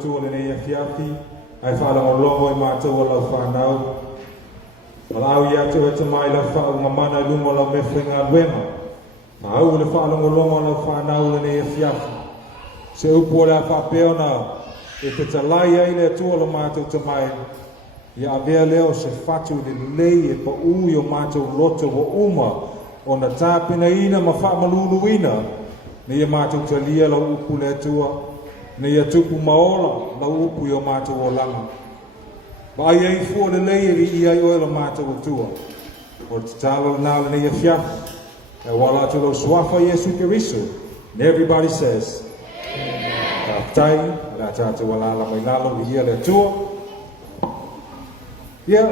tu le nei fiafi ai fa la longo ma tu la fa nau Malau ia tu e mai la fa uma mana lungo la me fenga wenga. Mau le fa longo la fa nau le nei fiafi. Se upo la fa peona e te talai ai le tu la mātou te mai. Ia avea leo se fatu de lei e pa ui o mātou loto wa uma o na tāpina ina ma wha malulu ina. Ne ia mātou te lia la upu le tua. Ne ia tupu maola la upu i o mātou o langa. Ma ai ei fua le lei e i ai oe la mātou o tua. O te tālo nā le ne ia fiafi. E wala tu lo suafa Yesu Keriso. And everybody says, tai la tata wala la mai lalo ia le tua ia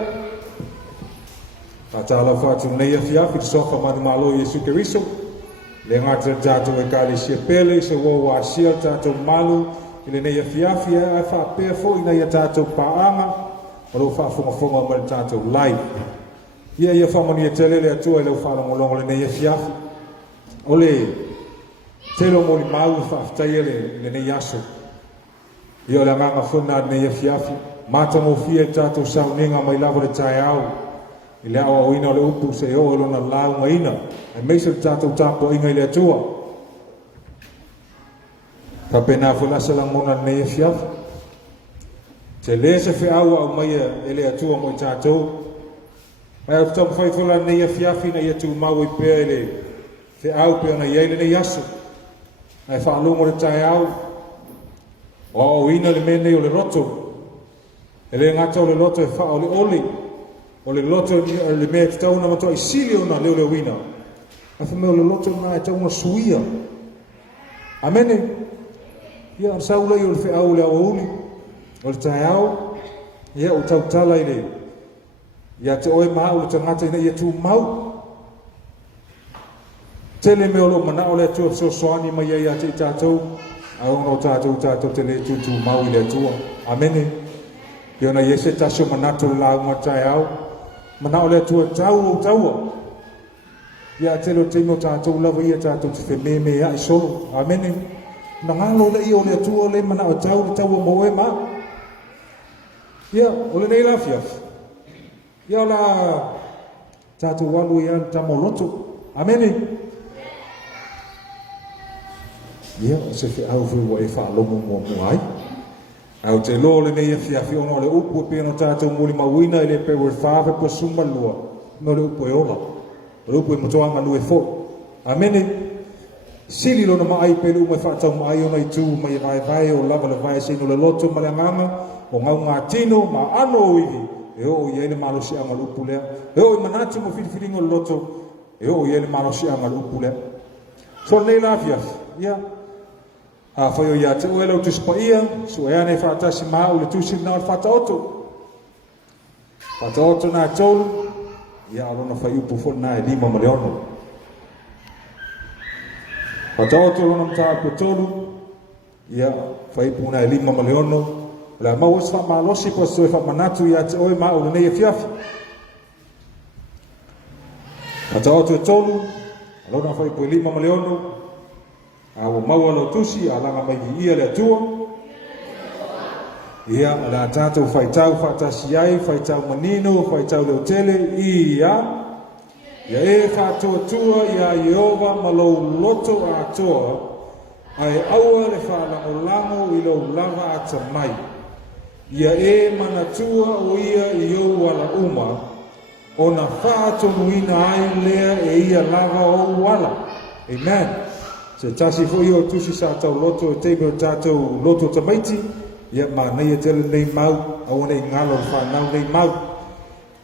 tata la fatu nei afia fi sofa manu malo Yesu Keriso le ngata tata e kali se pele se wo wa sia tata malu ile nei afia a fa pe fo ina tata paanga o fa fonga mal tata live ia fa mani tele le tua le fa longo le nei afia ole telo mo li mau fa taiele le nei aso io la nganga funa nei fiafi mata mo fie tato sauninga mai lavo le tai au i le awa ina le upu se o lo na lau ngaina e meisa tato tapo inga i le atua ka pena fula se la mona nei fiafi te le se fe au au mai e le atua mo i tato ai au tapo fai fula nei fiafi na i atu mau i pea le fe au pea na iei le nei aso ai fa lungo le tai au o ina le mene o le roto e le ngata o le loto e fa o le oli o le loto le mea te tauna mato i sili o na leo le wina a fa meo le loto na e tauna suia amene ia ar saula i o le fe au le au uli o le tai au ia o tau tala i le ia te oe maa o le tangata ina ia tu mau tele meo lo mana o le tua so soani mai ia te i tātou ai ono tātou te le tutu mau i le tua. Amene. Iona Iese taso manato la matai au. Manao le tua tau. Ia telo tino tātou lava ia tātou te whememe ia i solo. Amene. Na ngalo le i o le tua le manao tau le tau moe ma. Ia, o le nei lafiaf. Ia la tātou walu ia tamoloto. Amene. Ia, se fe au fi wa e fa lomo mo ai. Au te lo le nei fi afi ono le upu pe no tato muli mawina ile pe we fa pe sumba lua. No le upu e ola. Le upu e motoanga lu e fo. Amene. Sili lo na mai pe lu me fa tau mai ona i tu mai vai o lava le vai se no le loto ma le nganga o ngau ngā tino ma ano ihi. E o i ele malo si anga lupu lea. E o i manatu mo filifilingo le loto. E o i ele malo si anga lupu lea. So nei lafiaf. Ia. Whaio ia te uela o tusipa ia, so ea nei whaatasi maa o le tusi na o whataoto. Whataoto nā tolu, ia alona whai upu fona nā e 5 miliona. Whataoto lona mtaa ko tolu, ia whai upu nā e 5 miliona. La mau esa wha malosi pa so e wha manatu ia te oe maa o le nei e fiafi. Whataoto e tolu, alona whai upu e 5 miliona. Au maua lo tusi alanga mai ia le atua. Ia la tātou whaitau whaatasi ai, whaitau manino, whaitau leo tele, ia. Ia e whātua tua, ia Iova malo loto a toa, ai aua le whālango lango i lo lava ata mai. Ia e manatua o ia i o wala uma, o na whātonuina ai lea e ia lava o wala. Amen. Se tasi fo io tusi sa tau loto e teime o tātou loto tamaiti, ia ma nei e tele nei mau, au nei ngalo whanau nei mau.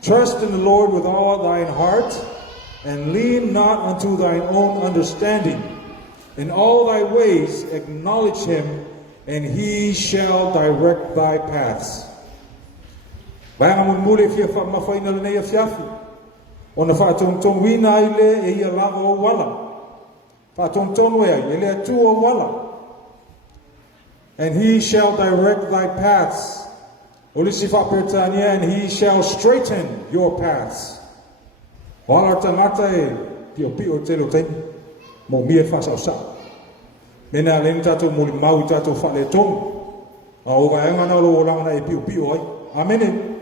Trust in the Lord with all thine heart, and lean not unto thine own understanding. In all thy ways acknowledge him, and he shall direct thy paths. Vaya mun mule fia fa mawhaina le nei a fiafi. O na whaatongtong wina ai le e ia lava o wala. Whaatongtong ea, ele atu o wala. And he shall direct thy paths. Olisi whapetania, and he shall straighten your paths. Wala tangata e pio telo temi. Mo mia whasau sa. Mena len tato muli mau tato whale tong. o vai ngana lo langa e piu piu ai amen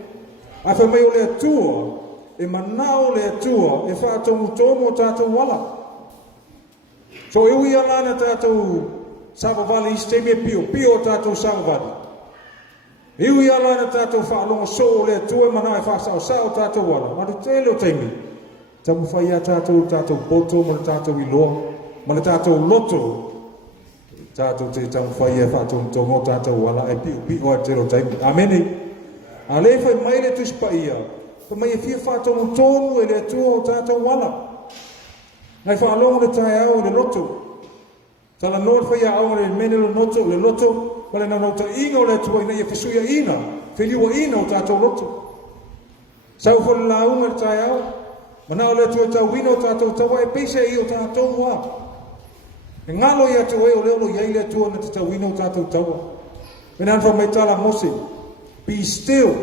a fa mai o le tua e manao le tua e fa to mo tato wala so e ui alana tato sava vale ste me piu tato sava vale e ui alana tato fa longo so le tua manao e fa sa tato wala ma te lo temi tamu fa ia tato poto mo tato i lo ma tato loto tato te tamu fa ia fa to mo tato wala e piu o te lo temi amen ale fa mai le tu spaia fa mai fia fa to mo tonu e le tua tato wala nai fa longo le tai au le loto tala no fa ia au le menelo noto le loto wala na nota ino le tua ina ia fisuia ina feliua ina o tato loto sau fo la unga le tai au mana le tua tau wino tato tawa e pese i o tato wa e ngalo ia tu e o leo ia le tua na tau wino tato tawa pena fa mai tala mose be still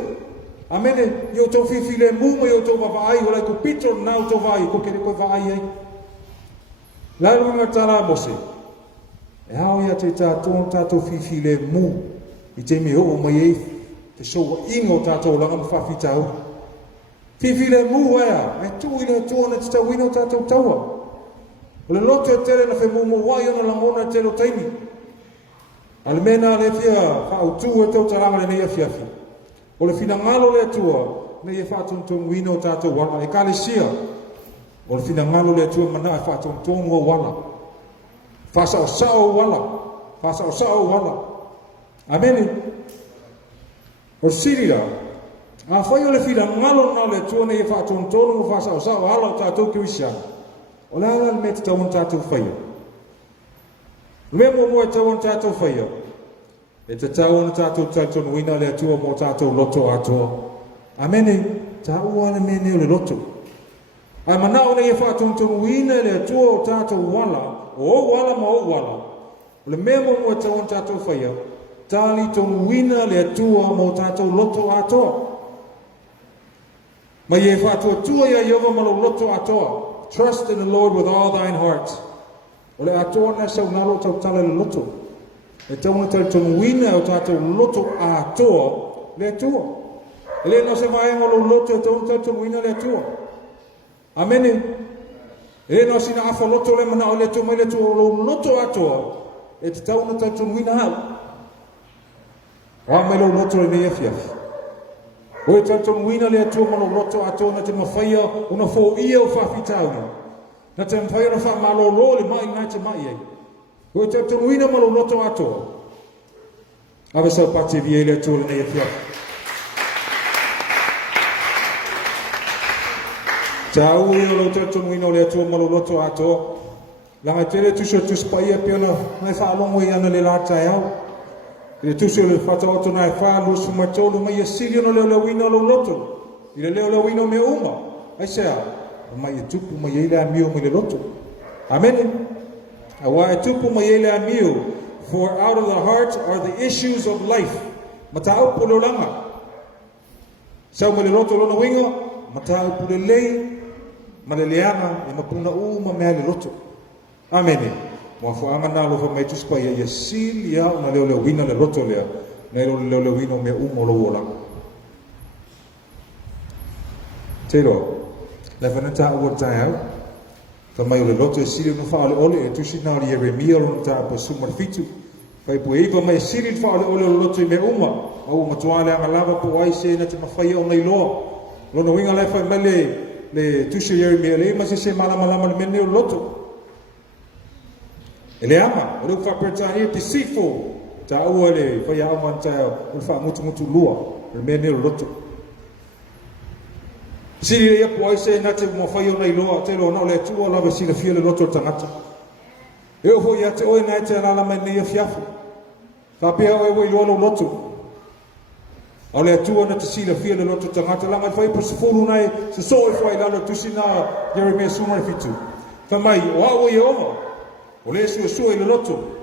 amene yo to fifi le mu yo to va ai wala ko pito na to vai ko kere ko va ai la lunga tala mose e hao ia te tato fifi le mu i te me o mai e te so ingo tato langa mfafi tau fifi le mu ea e tu ina tu na te tau wino tato tawa o le loto e tere na fe mu wai ona langona te lo taimi ale mena le fia fa o tu e tau tarama le nei fiafi o le fina ngalo le tua nei e fa tonton wino tato wala e kale sia o le fina ngalo le tua mana e fa tonton wala Fasa o sao wala. Amen. O sirira. A fai o le fila ngalo na le tuone e fa tontonu fasa o sao ala o tatou kiwisia. O le ala le mete tau tatou faya. Le mo tau tatou faya. E te tau na tatou tatou wina le atua mo tatou loto atua. Amen. Tau ala mene o le loto. A manao ne e fa tontonu wina le atua o tatou wala. O wala ma o wala. Le memo mo tau tatou faya. Tali tonu wina le atua mo tatou loto atoa. Ma ye fa tua ya yova ma loto atoa. Trust in the Lord with all thine heart. O le atoa na sau nalo tau tala le loto. E tau tonu wina o tatou loto atoa le atua. E le no se mai mo loto tau tonu wina le atua. Amen. E no sina afa loto le mana o le tu mai le tu lo loto atoa e te tau na tau wina hau a mai lo loto le nei afia o e tau wina le atu ma lo loto atoa na te mawhaia una fo ia o whawhitau na te mawhaia na wha malo lo le mai ngai te mai e o e tau wina ma lo loto atoa awe sau pate via le atu le nei afia Tau ino lo tatu ino le atua malo loto ato. Langa tere tuso tuspaia piona mai fa longo ia na le lata au. Le tuso le fata auto na fa lo sumatolo mai silio no le wino lo loto. Ile le wino me uma. Ai sea mai tupu mai ile amio mai le loto. Amen. Awa tupu mai ile amio for out of the heart are the issues of life. Matau polo langa. Sau mai le loto lo na wingo matau polo lei Maleleana e mapuna uma mea le loto. Amene. Mo fo amana lo fa mai tu spa ia silia una le wina le loto lea. Na le wino mea uma lo wola. Telo. Le fanata o tae. Fa mai le loto silia no fa le ole e tu sina le Jeremia lo ta po sumar fitu. Fa pu eva mai silia fa le ole lo loto mea uma. Au matuale anga lava po ai se na te mafai o nei loa. Lo no winga le fa mele le tusi Jeremia le ma se malama le mene o loto. Ele ama, o fa pertani te sifo. Ta ua le fa ia ama ta o fa mutu lua le mene o loto. Siri ia po ai se na te mo fa ia nei loa te lo na le tua la ve sila fia le loto tangata. E o fo ia te oi na te ala mai nei fiafu. Fa pia o e lo loto. O le atua na te sila fia le loto tangata langa i whai pa se fulu nai se so e whai lalo tusina Jeremia sumar fitu. Ka mai o awa i oma o le sua i le loto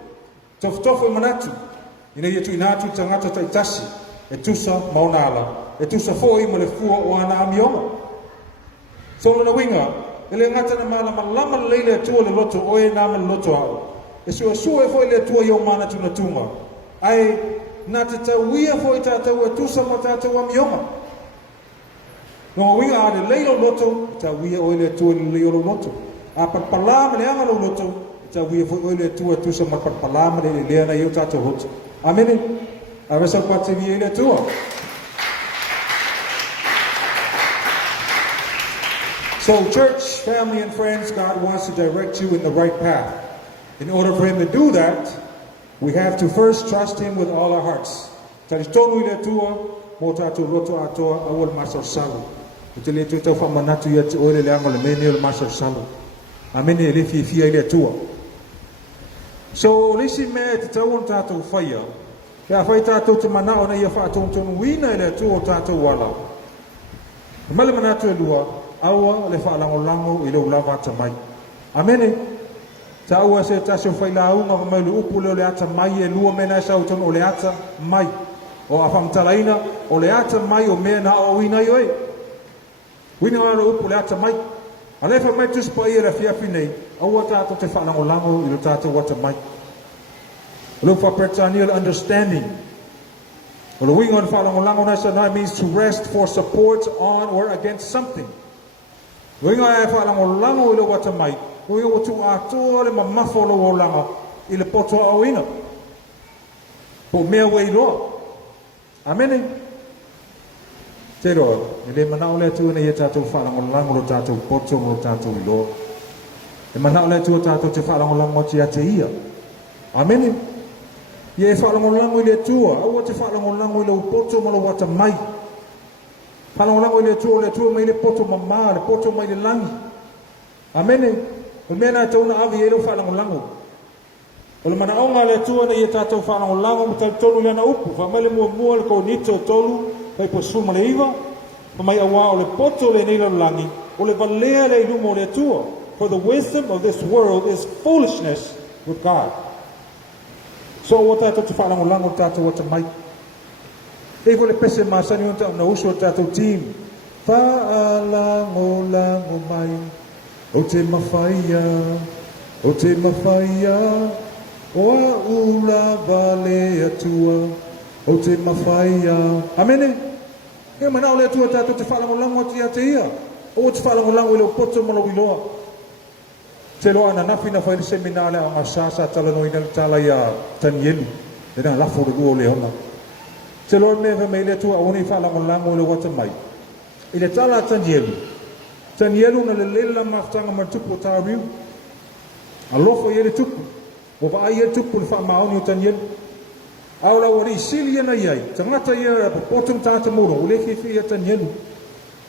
tofu i manatu ina ia tu inatu tangata ta itasi e tusa maunala e tusa foi ma le fua o ana ami oma. So na winga e le ngata na malama leile atua le loto o e nama le loto au. E sua e foi le atua i o mana tuna tuma. Ai na te tauia fo i tātou e tusa ma tātou amionga. Nō winga a le leilo loto, tauia o ile tua le leilo loto. A patpalama le anga lo loto, tauia fo o ile tua tusa ma patpalama le lea na iu tātou loto. Amene, a resa pati vi ile tua. So church, family and friends, God wants to direct you in the right path. In order for him to do that, we have to first trust him with all our hearts. Taristonu ile tua, mo tātou roto atoa, awal masar salu. Ute le tua tau whamanatu ia te oile le ango le mene le masar salu. Amene e le fia ile tua. So, lisi mea te tau on tātou whaia. Kia whai tātou te manao na ia whātou tonu wina ile tua o tātou walau. Male manatu e lua, aua le whaalango i le ulawa tamai. Amene. Ta ua se tasio whailaunga wa mai le upu le ata mai e lua mena sa uton o le ata mai. O a whamtalaina o le ata mai o mea na o wina i oe. Wina o le upu le ata mai. A le wha mai tuspa i e la fiafi nei. Aua tātou te whaalango i le tātou wata mai. O le upa pretanial understanding. O le winga o le whaalango nasa na means to rest for support on or against something. Winga e whaalango i le wata mai. O ia o tu atoa le mamafolo o langa i le poto au ina. Po mea wei loa. Amene. Te roa, i le manao le atua na ia tātou whaalangolango lo tātou poto lo tātou i loa. E manao le atua tātou te whaalangolango ti ate ia. Amene. Ia e whaalangolango i le atua, au te whaalangolango i le poto mo lo wata mai. Whaalangolango i le atua mai le poto mamā, le poto mai le langi. Amene. O mena tauna avi elo whaalangolango. O le manaonga le tua na ia tātou whaalangolango mo tal tonu le ana upu. Whamele mua le ko nito tolu, pai po suma le iwa. Whamai awa o le poto le neila langi. O le valea le ilumo le tua. For the wisdom of this world is foolishness with God. So o tātou te whaalangolango tātou wata mai. Eifo le pese masani o tātou na uso tātou team. Whaalangolango mai. O te mawhaia, o te mawhaia, o a ula vale atua, o te mawhaia. Amene? E manao le atua tātou te whalangolango ati a te ia. O te whalangolango i leo poto malo iloa. Te loa na nafi na whaile seminale a ngasasa talano ina le tala ia Tanielu. E na lafo le ua o leona. Te loa me me le atua o ni whalangolango i leo wata mai. I le tala Tanielu. Tanielu na le lela maftanga martupu o tāriu. Alofo i ele tupu. O va ai ele tupu le wha maoni o Tanielu. Aula wari sili ana iai. Tangata ia pa potom tāta moro. Ule fifi a Tanielu.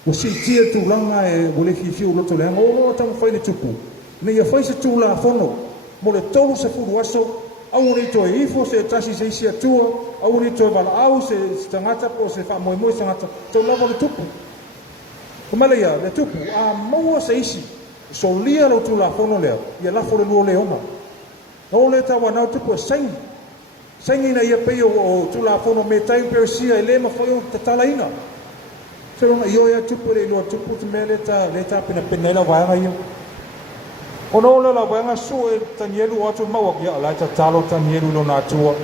O si tia tu langa e ule fifi o loto leanga. O loa tanga whaile tupu. Me ia whaise tu la fono. Mo le tolu se furu aso. Au ni to e ifo se tasi se isi atua. Au ni to e vala au se tangata po se wha moe moe tangata. Tau lava le tupu. Kumalaya le tupu a maua se isi so lia lo tu la fono lea ia la fo le luo le oma no le tawa na tupu sangi na ia pe o tu la fono me tai persia e le ma foi te talaina se no io ia tupu le lo tupu te mele ta pena penela wa ia o no le la wa so e Tanielu o tu maua ia la ta talo Tanielu lo na tua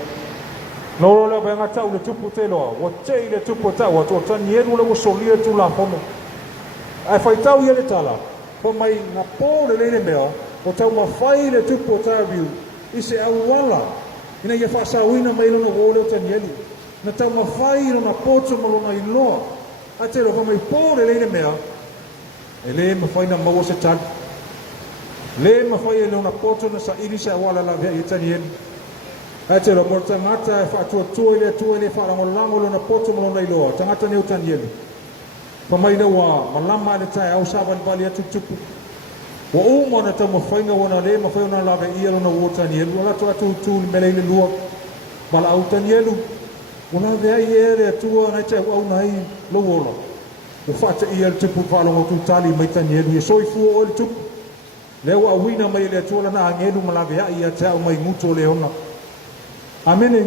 no le wa ta le tupu te lo o te le tupu ta o Tanielu le so lia tu la fono ai fai tau ia le tala, po mai na pō le lene mea, o tau ma whai le tupu o tāriu, i se au wala, ina ia whaasauina mai lona wole o Tanielu, na tau ma whai lona pōto ma lona iloa, a te roha mai pō le lene mea, e le ma whai na maua se tali, le ma whai e lona pōto na sa iri se awala la vea i Tanielu, a te roha mora tangata e whaatua tua le whaarangolango lona pōto ma lona iloa, tangata ne o Tanielu, Pamaina wa malama le tai au saban bali atu tupu. Wa uma na tau mawhainga wana le mawhainga na lawe ia lona ua Tanielu. Wala tu atu tu mele ile lua. Mala au Tanielu. Wala vea i ere atua na tai au nai lo wola. Ufata ia le tupu whalongo tu tali mai Tanielu. Ia soi fua o le tupu. Leo awina mai le atua lana angelu mala vea ia te au mai muto le ona. Amene.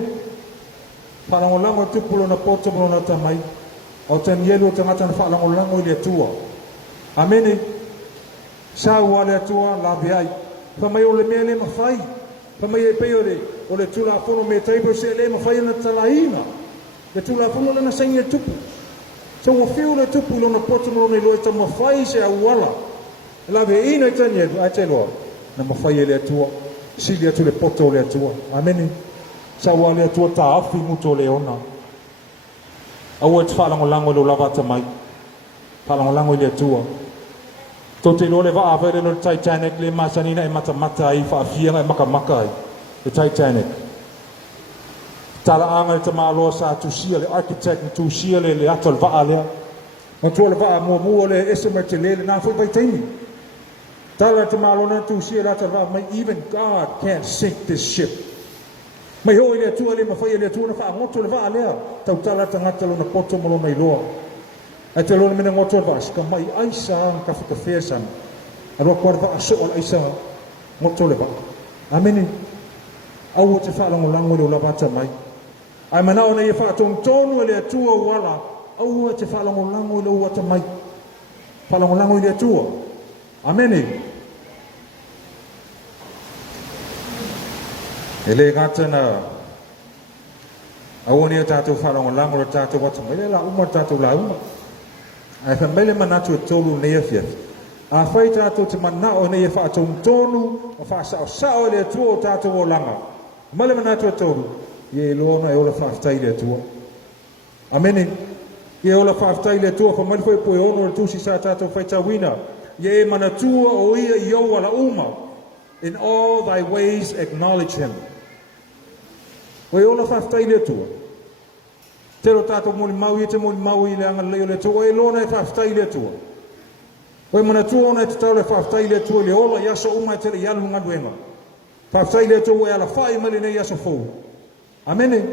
Whalongo lango tupu lona poto lona tamai. O Tanielu o tangata na whaalangolango i le atua. Amene. Sa ua le atua la veai. Whamai o le mea le mawhai. Whamai e peo le o le tula fono me taipo se le ma fai na talaina le tula fono le na sainga tupu so o fiu le tupu lo na poto mo le loe tama fai se awala la ve ina tanya a te lo na ma fai le tua si le tu le poto le tua amen sa wa le tua ta afi muto le ona au et fala ngolango lo lava tamai fala ngolango le tua to te lo le va avere no Titanic le masanina e mata ai fa fianga e maka ai the Titanic tala anga te malo sa tu sia le architect tu sia le atol va ale na tu le va mo le estimate le na foi vai tini tala te malo na tu sia le atol va even God can't sink this ship mai ho ile tu le ma fai le tu na fa moto le va ale tau tala tanga lo na poto mo mai lo ai te lo mena ngoto va ska mai ai sa ka fika fesan aro korva aso ai sa moto le va amen au te fa lango le la bata mai ai mana ona ia fa tonu le tua wala au te fa lango le wata mai fa lango le tua amen ele gata na au ni tatu fa lango le tatu wata mai la uma tatu la uma ai fa mele mana tu tolu ne ia fia a fai tatu te mana ona ia fa tonu fa sa le tua tatu o langa male mana tu tolu ye lona e ola faftai le tua amene ye ola faftai le tua fa mal foi po ono tu si sa tato fai tawina ye mana tua o ia yo wala uma in all thy ways acknowledge him o ola faftai le tua te lo tato mo mau te mo mau le anga le tua e lona e faftai le tua o mana tua ona te tau le faftai le tua le ola ya so uma te le yalu ngaduenga faftai le tua e ala fai mali ne ya so fo amene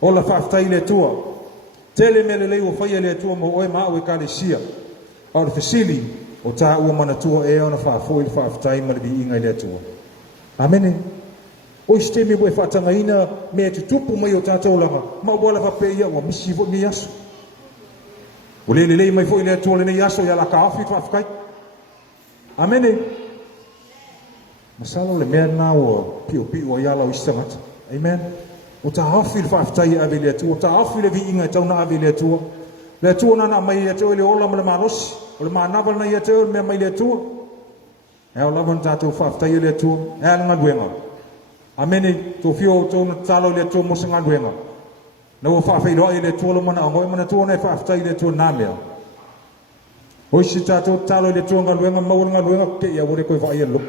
ola faftai le tua tele mele le o fai le tua mo o ma o kalesia o le fasili o ta o mana tua e ona fa foi faftai mali bi inga le tua amene o stemi bo fa tanga ina me te tupu mai o tata olanga ma bola fa pe ia o misi vo mi yaso o le mai foi le tua le yaso ya la kafi fafkai amene masalo le mena o pio o ya la o istangat amen o ta hafi le faftai ave le tua o ta hafi le viinga tau na ave le tua na mai le tua le ola ma le maros o le manava na ia tua me mai le tua e o lava tatu faftai le tua e nga duenga amene to fio to na talo le tua mo sanga duenga na o fafai ro le tua lo mana o mana tua na faftai le tua na mea o si tatu talo le tua nga duenga ma nga duenga ke ia ore ko fa ia lo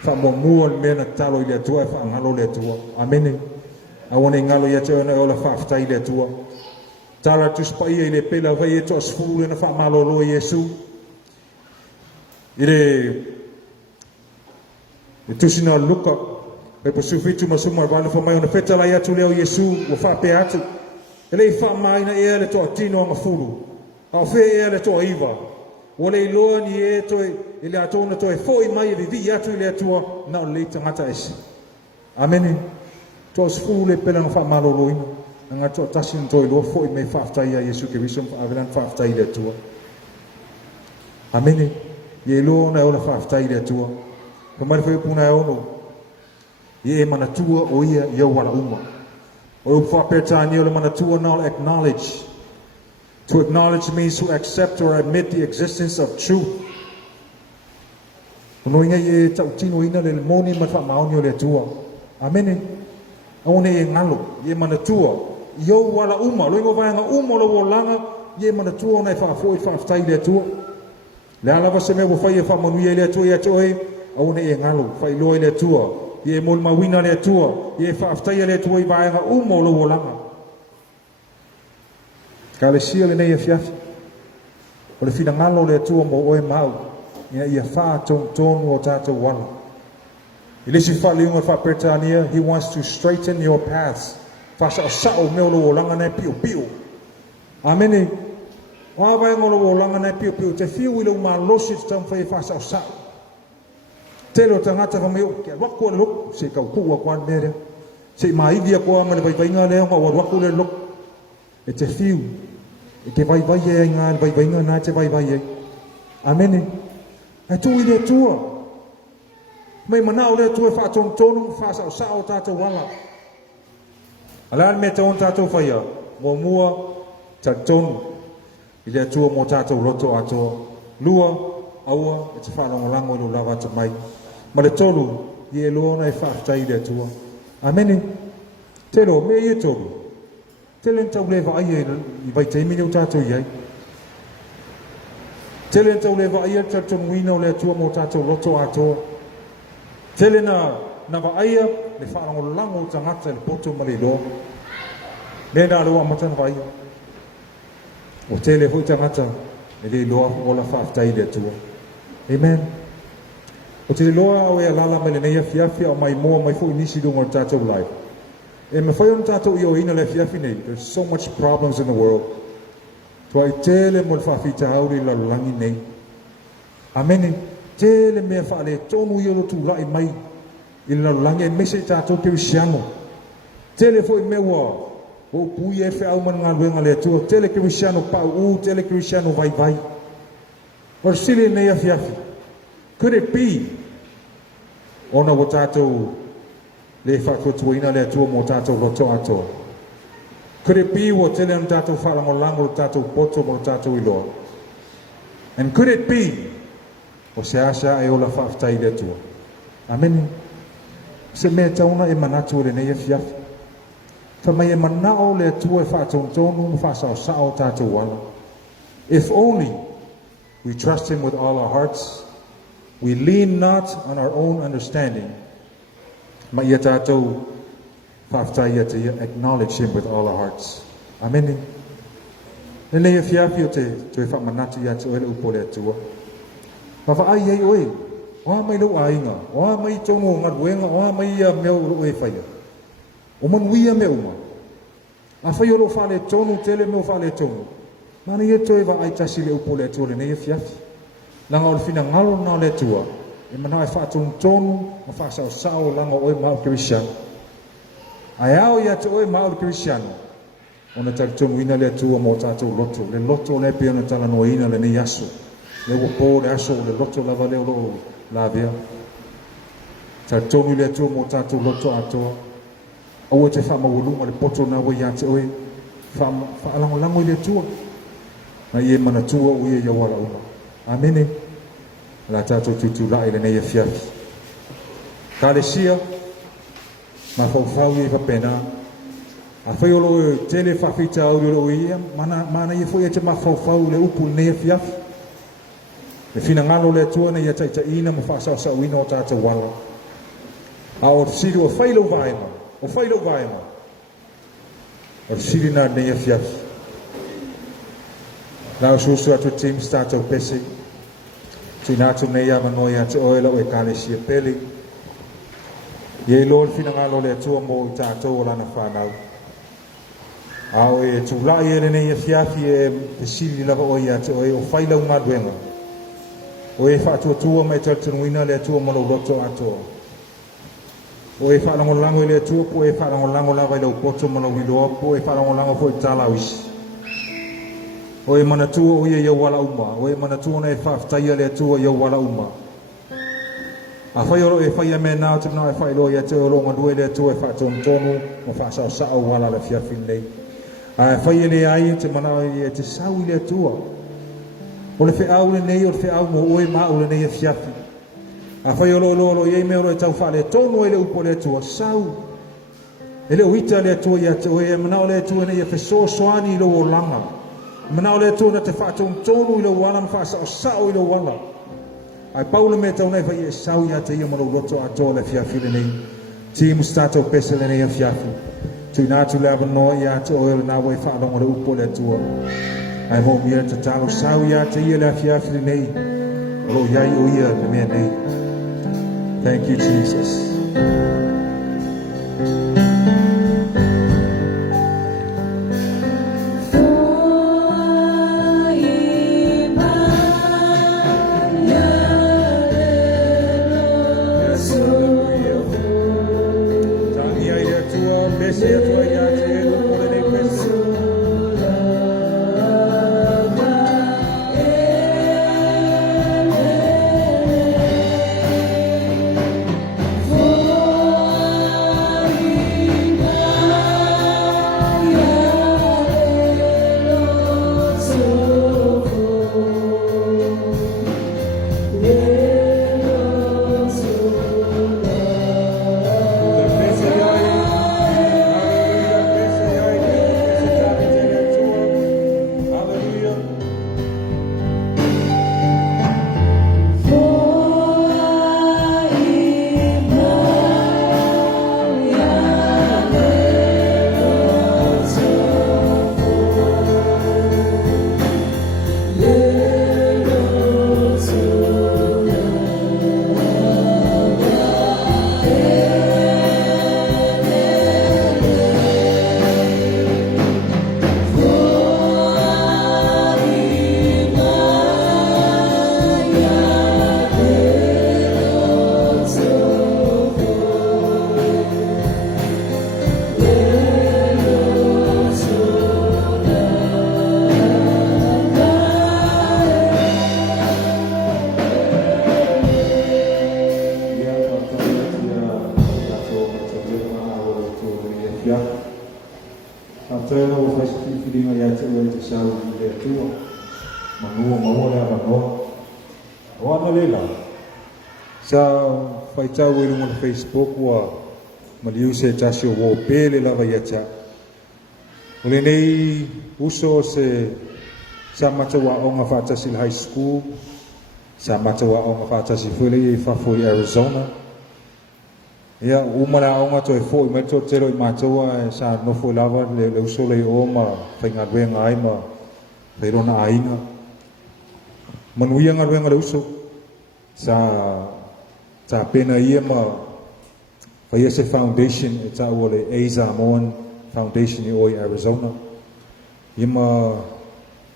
fa mo muon me na talo le tua fa ngalo le tua amene awone ngalo ia te ona ola faftai le tua tara tu spai le pela vai to sfulu na fa malo lo Yesu ile tu sino luka pe po sufitu masuma vale fa mai ona feta la ia tu leo Yesu o fa pe atu ele fa mai na ele to tino nga fulu au fe ele to iva ole lo ni e to ele atona to e foi mai vi atu le tua na le tangata esi amen to sfulu pela fa malo lo ina nga to tasin to lo foi mai fa ta ia Yesu ke visum avelan fa ta ile tua amen ye lo na ola fa ta ile tua ko mai foi puna ono ye mana tua o ia yo wala uma o fa peta ni ola mana tua no acknowledge. To acknowledge means to accept or admit the existence of truth. No inga ye tau tino ina le moni ma fa maoni le tua amen aone e ngalo ye mana tua yo wala uma lo ingo vanga uma lo langa ye mana tua na fa foi fa tai le tua le ala va se me fa ye fa manu ye le tua ye toi aone e ngalo fa lo le tua ye mol ma wina le tua ye fa tai le tua i vanga uma lo langa kale sia le nei fiafi o le fina ngalo le tua mo o e mau ia fa ton o tata wala ilisi fa le unga fa pertania he wants to straighten your paths fa sa o me lo langa na pio amene wa vai mo lo langa na pio te fiu ile ma losi tam fa sa te lo tangata fa me ke wa ko lo se ka ku wa kwan mere se mai dia ko ma le vai nga le wa ko le lo e te fiu e ke vai e nga vai nga na te vai e amene e tu ile tua mai mana ole tu fa ton tonu fa sa o tata wala ala me ton tata fa ya mo mua ta ton ile tu mo tata roto ato lua aua e te fa lango lo lava te mai ma le tolu ye lo na fa tai de tu amen te lo me ye tolu te len tau le va ai i vai te mini tata ye te len tau le va ai ta ton wino le tu mo tata roto ato tele na va aia le whaango lango tangata le poto marilo le na loa matana vai o tele fu tangata le loa o la whaftai le tua amen o tele loa o e lala me le neia fiafi o mai moa mai fu inisi dunga tatou life e me whai on tatou i o ina le fiafi nei there's so much problems in the world tua i tele mo le whawhita hauri la langi nei amen tele me fa le tonu yo tu lai mai il la lange mese tatou Cristiano tele foi mewa o puie fe au man nga le tu tele Cristiano pa u tele Cristiano vai or sile ne ya fiafi could it be ona o tatou le fa ko tu ina le tu mo tatou roto ato could it be o tele am tatou fa la lango tatou poto mo tatou ilo and could it be o se asa e o la whaftai le tua. Amen. Se mea tauna e manatu le nei e fiafi. Fa mai e manao le tua e whaatongtonu whaasao sao tātou wala. If only we trust him with all our hearts, we lean not on our own understanding, ma ia tātou whaftai ia te acknowledge him with all our hearts. Amen. Le nei e fiafi o te e whamanatu ia te oele upo le tua. Fa ai ai oi o mai lo ainga o mai tono ngaruenga o mai meu lo e fai o man wia meu ma a fai lo fa le tono tele meu fa le tono mana ye toi va ai tasi le upo le tole ne fiafi la ngol fina ngalo na le tua e mana fa tono tono ma fa sa la ngol ma Cristiano ai au ya toi ma Cristiano ona ta tono ina le tua mo tato loto le pe ona tala no ina le ne yaso le wo le aso le loto la vale lo la via ta tonu le tu mo ta tu loto ato o te fa ma wulu le poto na wo ya te o fa lango le tu na ye mana tu o ye ya wala una amen la ta tu la ile ne ye fia kalesia ma fa ye fa pena a fa yo lo tele fa fita o lo ye mana ye fo ye te ma fa le upu ne ye fia le fina ngalo le tua na ia taita ina mo whaasau sa uina o tātou wala. A o siru o whailo vaima, o siru na nea fiafi. Nau susu atu teams tātou pese, tui nātu nea manoi atu oela o e kāle sia pele. Ie lo le fina ngalo le tua mo i tātou o lana whanau. A o e tūlai e le nea fiafi e te siri lava o i atu o e o whailau maduenga. O e whatua mai tartanuina le atua malo roto ato. O e whalangolango le atua po e whalangolango lava i lau poto malo wiloa po e whalangolango po i talawisi. O e manatua o ia wala uma. O e manatua na e whaftaia le atua ia wala uma. A whaioro e whaia me nao te nao e whailo i atua o longa due le atua e whaatonu tonu o whaasao sao wala le fiafin nei. A e whaia le ai te manao i te sau i le atua. O le whaau le nei o le whaau mo oe maa o le nei e fiafi. A whai o lo iei mea o e tau wha le tonu e le upo le atua sau. E le uita le atua i atua e manao le atua nei e wheso soani i lo o langa. Manao le atua na te whaatonu tonu i lo wala na whaasao sao i lo wala. Ai paula me tau nei whai e sau i ata ia mano roto atua le fiafi le nei. Ti mustato pese le nei e fiafi. Tui nātu le abanoa i atua o le nawa e whaalonga le upo le atua. Ai mo mia te talo sau ia te ia la fiafi nei. Lo iai o ia le mea nei. Thank you, Jesus. inga ya te o te sau le tua manua maua le avanoa oana lela sa faitau i lunga le Facebook ua maliu se tasi o wō pēle lava ia tia o le nei uso se sa matawa aonga whaatasi le high school sa matawa aonga whaatasi fuile i whafo i Arizona ia umana aonga to e fo i meto tero i matawa sa nofo lava le uso le o ma whainga ruenga ai ma whairona ainga manuia ngā ruenga le uso sa pena ia ma whaia se foundation e ta ua le Asa Moan Foundation i oi Arizona ia ma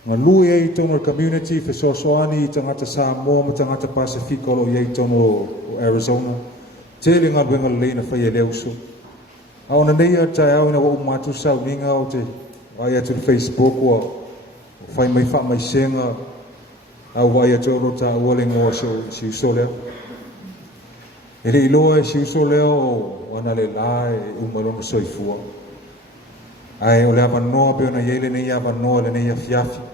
ngā lui ei tono community whesoasoani i tangata Samoa ma tangata Pacifico lo iei tono o Arizona tele ngā ruenga le leina whaia le uso aona nei a tai au ina wa umatu sau ninga o te ai atu Facebook ua whai mai wha mai senga au vai atu alo ta ua le ngoa si uso leo e le iloa e si uso leo o ana le la e umalonga soifua ai o le avanoa pe ona iei le nei avanoa le nei afiafi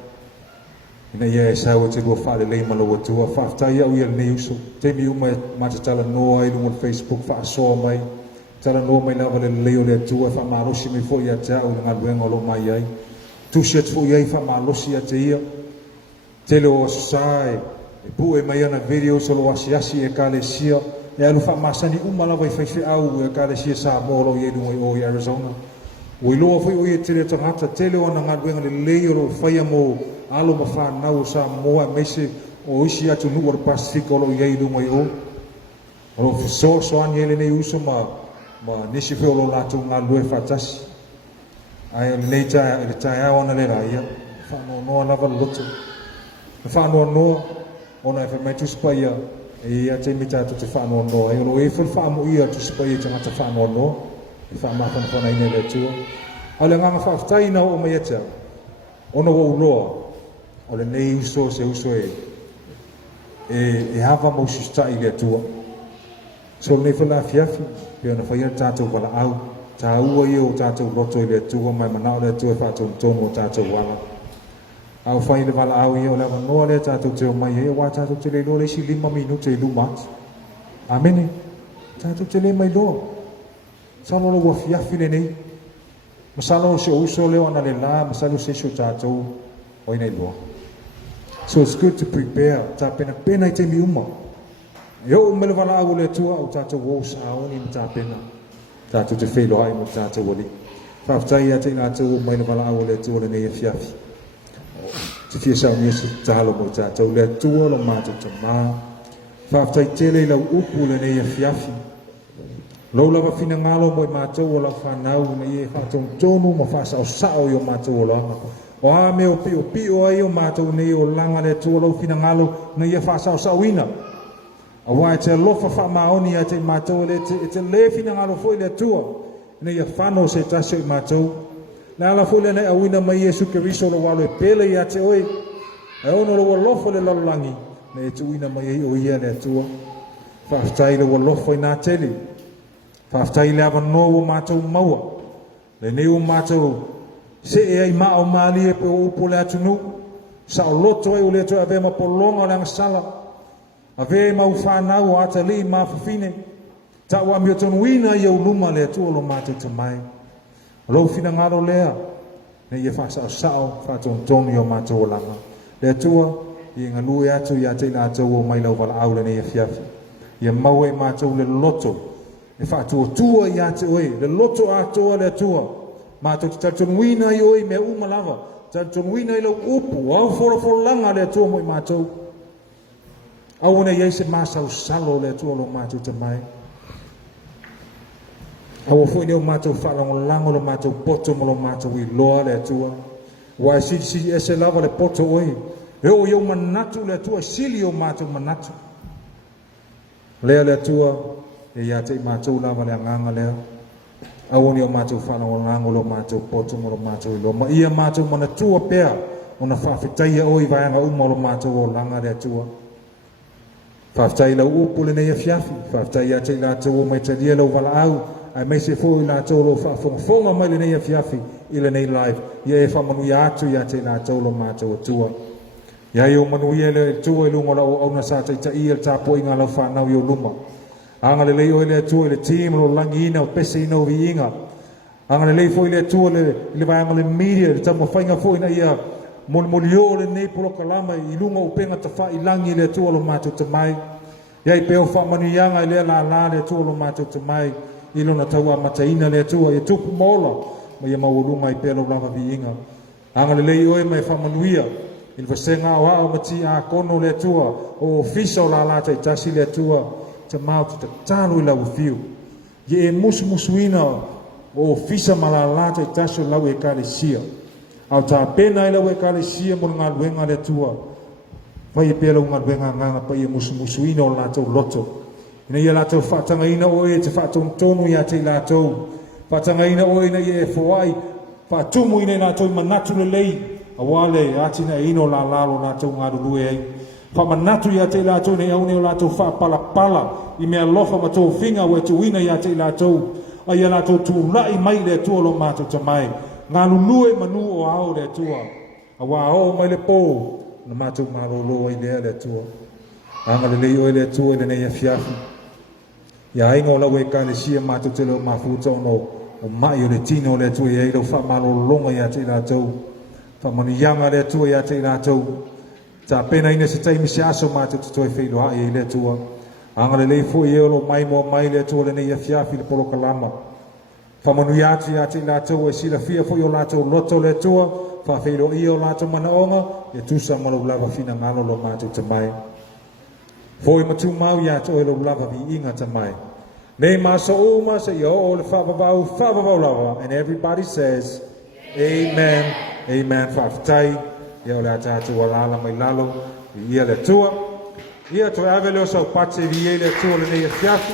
ina ia e sau te lua wha le lei malo atua whaftai au ia le nei uso temi uma e matatala noa i lunga le Facebook wha asoa mai tala noa mai lava le leo le atua wha marosi mai fo ia te au le ngā luenga lo mai ai tusi atu fo iai wha marosi a te ia tele o asai e pu e mai ana video solo asiasi e kalesia e alu wha masani uma lava i whaiwhi au e kalesia sa moro i lunga o i Arizona o i loa fai o i tele tangata tele o na ngā luenga le leo lo whaia mo alo ma whanau sa moa meise o isi atu nuwa le Pacifico lo i lunga i o alo so ani ele nei uso ma nisi feo lo lato ngā lue whatasi ai nei tai le tai au ana le raia whanau noa lava loto whanau noa ona e whamai tuspaia e ia te mita atu te whanau noa e ono e whanau ia tuspaia te ngata whanau noa e whamafana whanai nei le tua ale nganga whaftai na o mai etea ono o uloa o le nei uso se uso e hava mo sustai le tua so nei whala fiafi pe ona whaia tātou wala au tā ua i o tātou roto i le tua mai manao le tua whātou tono o tātou wala au whai le wala au i o lewa noa le tātou te o mai e wā tātou te le loa le isi 5 minute i lumat amene tātou te le mai loa salo lo wa fiafi le nei masalo se uso leo ana le la masalo se so tātou o nei loa so it's good to prepare tā pena i te mi uma yo me le wala au le tua o tātou wo sa oni mi tā pena tātou te whelo ai mo tātou wali whaftai a te nātou mai le wala au le tua le nei e fiafi te fia sau nisi talo mo tātou le tua lo mātou ta mā whaftai tele lau upu le nei e fiafi lo lava fina ngalo mo i mātou o la whanau nei e whātou tonu ma whasa o sao i o mātou o lama o a me o pio ai o mātou nei o langa le tua lau fina ngalo nei e whasa o sao ina a wai te lofa wha maoni a te mātou e te le fina ngalo foi le tua nei e whano se tasio i mātou na ala foi le nei a wina mai Jesu Keriso lo walo e pele i a te oi e ono lo lofa le lalolangi nei e te wina mai o ia le tua whaftai le lofa i nā tele whaftai le awa noa mātou maua le nei o mātou se e ai maa o maali e pe o upo le atunu sa o loto e o le tua ave ma polonga o le angasala ave ma whanau o ata li ma fafine ta ua mi o tonuina i au luma le atua lo mātou tamai lo fina ngaro lea ne ia whasa o sao whaton tonu i o mātou o langa le atua i ngā lue atu i a te nātou o mai lau wala au le ne ia fiafi ia mau e mātou le loto e whātua tua i a te oe le loto a toa le atua mātou te tatonuina i oe me umalava tatonuina i lau upu au fora langa le atua mo i mātou au ne iei se māsau salo le atua lo mātou te mai au fo ni o mātou whalongo lango lo mātou poto mo lo mātou i loa le atua wai si e se lava le poto oe e o iau manatu le atua sili o mātou manatu lea le atua e ia te mātou lava le anganga lea au ni o mātou whanau lango lo mātou poto mo lo mātou i loa ma ia mātou manatua pea o na whawhitaia oi vaianga uma lo mātou o langa le atua whawhitai lau upu le nei a fiafi whawhitai a te lātou o mai talia lau wala au ai mai se fo la tolo fa fonga mai le nei afiafi ile nei live ia e fa manu ia atu ia te la tolo ma to tua ia yo manu ia le tua i lunga o ona sa te ia tapo inga la fa na yo luma anga le lei o le tua le team lo langina o pese ino viinga anga le lei fo ile tua le vai le media le tamo fainga fo ina ia molio le nei polo kalama i lunga o penga ta fa i langi le tua lo ma to te mai ia i peo fa manu ianga le la le tua lo ma to te mai i lona taua mataina le tua i tupu mola ma ia maulunga i pelo lava viinga anga le lei oe mai fa manuia il vasenga o ao mati a kono le tua o ofisa o la lata i tasi le tua te mau te talo i lau fiu ye e musuina o ofisa ma la lata i tasi o lau e kalesia au ta pena i lau e kalesia mo ngā luenga le tua vai e pelo ngā luenga nganga pa i e musuina o lata o loto ina ia lata whaatanga ina o e te whaatong tonu ia te lata whaatanga ina o ina i e fawai whaatumu ina i lata i manatu le lei awale atina ino la lalo na tau ngā rurue ai. Wha manatu ia te lātou nei au neo lātou wha pala i mea lofa ma tō whinga ue tu ina ia te lātou a ia lātou tū lai mai le tua lo mātou ta mai. Ngā lulue manu o ao le tua a wā o mai le pō na mātou marolo i lea le tua. Anga le lei oe le tua i le nei a fiafi. Ia ingo lau e ka le sia mātou te leo mafuta ono o mai o le tino le tua i eiro wha marolonga ia te lātou. Whamanu ianga le tua ia te lātou. Tā pena ina se taimi se aso mātou te toi whailoha i le tua. Anga le lei fo i eolo mai mo mai le tua le nei a fiafi le polo kalama. Whamanu iatu ia te lātou e sila fia fo i o lātou loto le tua. Whawhailo i o lātou manaonga e tusa malo lava fina ngalo lo mātou te mai. Fo i matu mau ia te oelo lava vi inga te mai. Nei masa o masa i o le whawawau lava. And everybody says, Amen. Amen. Whawhitai, ia o le atatu walala mai lalo, ia le tua. Ia to ave leo sau pate vi e le tua le nei a fiafu.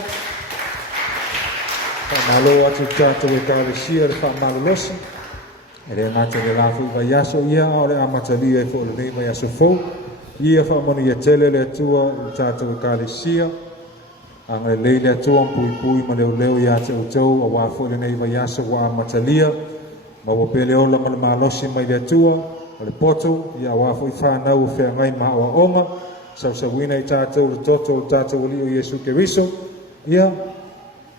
Whamalo atu tatu e kawe sia le whamalo losi. E le ngata le lafu i vai aso ia o le amatalia e fo le nei vai aso fau. Ia whamoni ia tele le tua i tatu e kawe sia. Anga le lei le tua mpui ma leo ia te utau a wafo le nei vai aso wa amatalia. Ma wa pele ola ma le malosi mai le tua, ma le poto, ia wafo i whanau o whea ngai ma o onga, sauwina i tātou le toto o tātou o lio Iesu Keriso, ia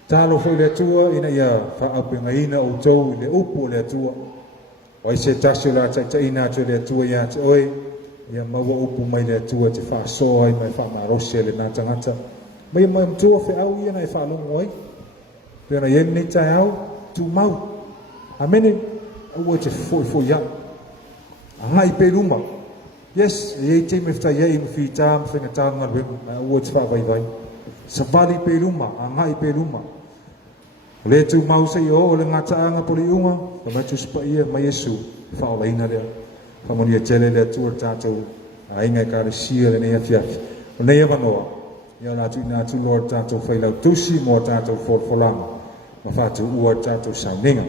talo fo i le tua, ina ia whaapenga ina o tau i le upu o le tua. O i se tasio la taitaina atu le tua ia te oe, ia maua upu mai le tua te whaasoa i mai whaamarosi le nā tangata. Ma ia mai mtua whe au ia na e whaalongo ai. Pena ia ni tai au, tu mau. Amene, ua te foi ia. Anga i peruma. Yes, e te me fta ia i mwhita, mwhenga tānga rwemu, ua te whawai. Savali peruma, anga i peruma. Le tu mausa i o le ngata anga poli unga, ka mai tu spa ia mai Yesu, whaola ina lea. Whamoni a tele lea tua tātou, a inga i kāre sia le nea fiafi. O nea wanoa, ia nātu i nātu Lord tātou whailau tusi, mo tātou wholanga, ma whātou ua tātou sauninga.